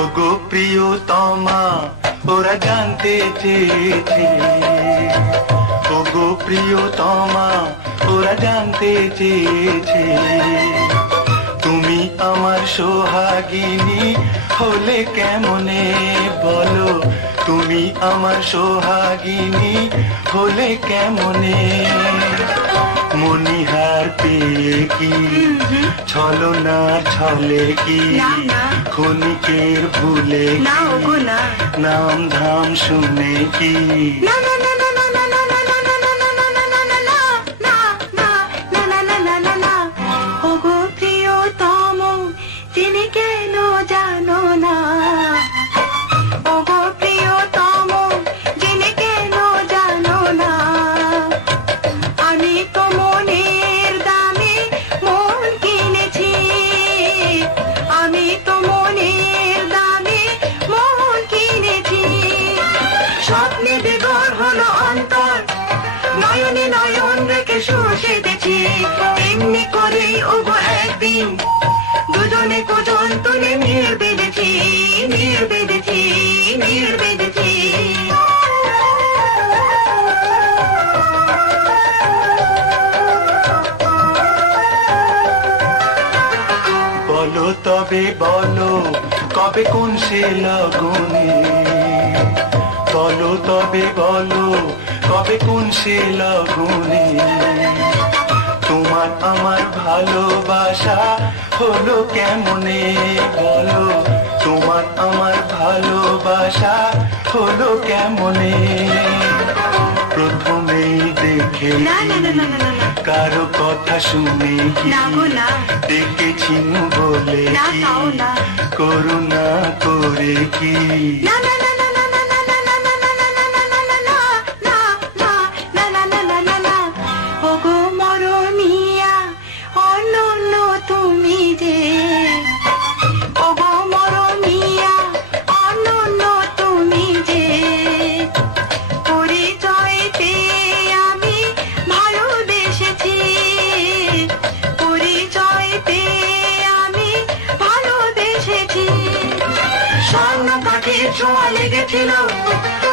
ওগো প্রিয়তমা ওরা জানতে চেয়েছে, ওগো প্রিয়তমা ওরা জানতে চেয়েছে, তুমি আমার সোহাগিনী হলে কেমনে বলো, তুমি আমার সোহাগিনী হলে কেমনে। মনিহার পেয়ে কি ছলনা ছলে কি, ক্ষণিকের ভুলে কি নাম ধাম শুনে কি। ওগো প্রিয়তম চিনি কেন জানো না, ওগো প্রিয়তম চিনি কেন জানো না, আমি তো মনের দামে মন কিনেছি, আমি তো মনের দামে মন কিনেছি। স্বপ্নে বিভোর হলো অন্তর, নয়নে নয়ন রেখে সুর সেধেছি, এমনি করেই ওগো একদিন দুজনে কোজন তুলে নীর বেঁধেছি, নীর বেঁধেছি, নীর বেঁধেছি। বলো তবে বলো কবে কোন সে লগনে, বলো তবে বলো কবে কোন সে লগনে, তোমার আমার ভালোবাসা হলো কেমনে বলো, তোমার আমার ভালোবাসা হলো কেমনে। প্রথমেই দেখে কারো কথা শুনে কি দেখেছি বলে কি করুণা করে কি। ওগো মরমিয়া অনন্য তুমি যে, ওগো মরমিয়া অনন্য তুমি যে, পরিচয় পেয়ে আমি ভালোবেসেছি, পরিচয় পেয়ে আমি ভালোবেসেছি। স্বর্ণ কাঠের ছোঁয়া লেগেছিল,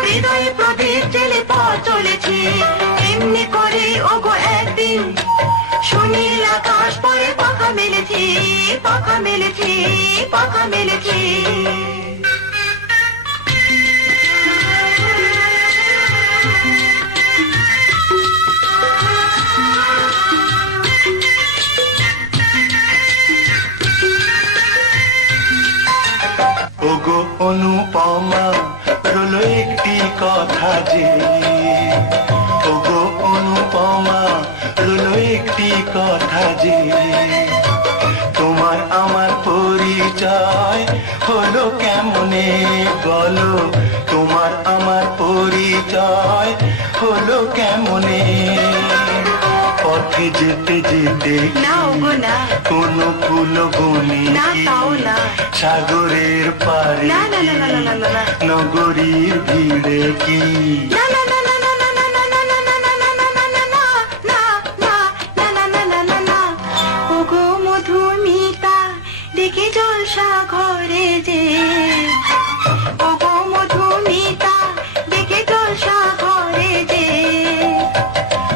হৃদয়ে প্রদীপ জেলে পথ চলেছি, এমনি করে ওগো একদিন সুনীল আকাশ পরে পাখা মেলেছি, পাখা মেলেছি, পাখা মেলেছি। ওগো অনুপমা রইল একটি কথা যে, ওগো অনুপমা রইল একটি কথা যে, তোমার আমার পরিচয় হলো কেমনে বলো, তোমার আমার পরিচয় হলো কেমনে। পথে যেতে যেতে কোন ফুল বনে সাগরের পারে নগরীর ভিড়ে কি। ওগো মধুমিতা দেখে জলসা ঘরে যে, ওগো মধুমিতা দেখে জলসা ঘরে যে,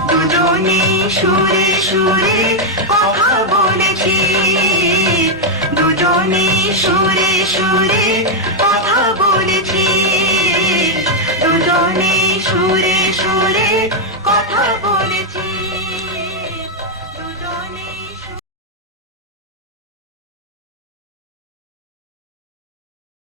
দুজনে সুরে সুরে কথা বলেছি, দুজনে সুরে সুরে কথা বলেছি, দুজনে সুরে সুরে কথা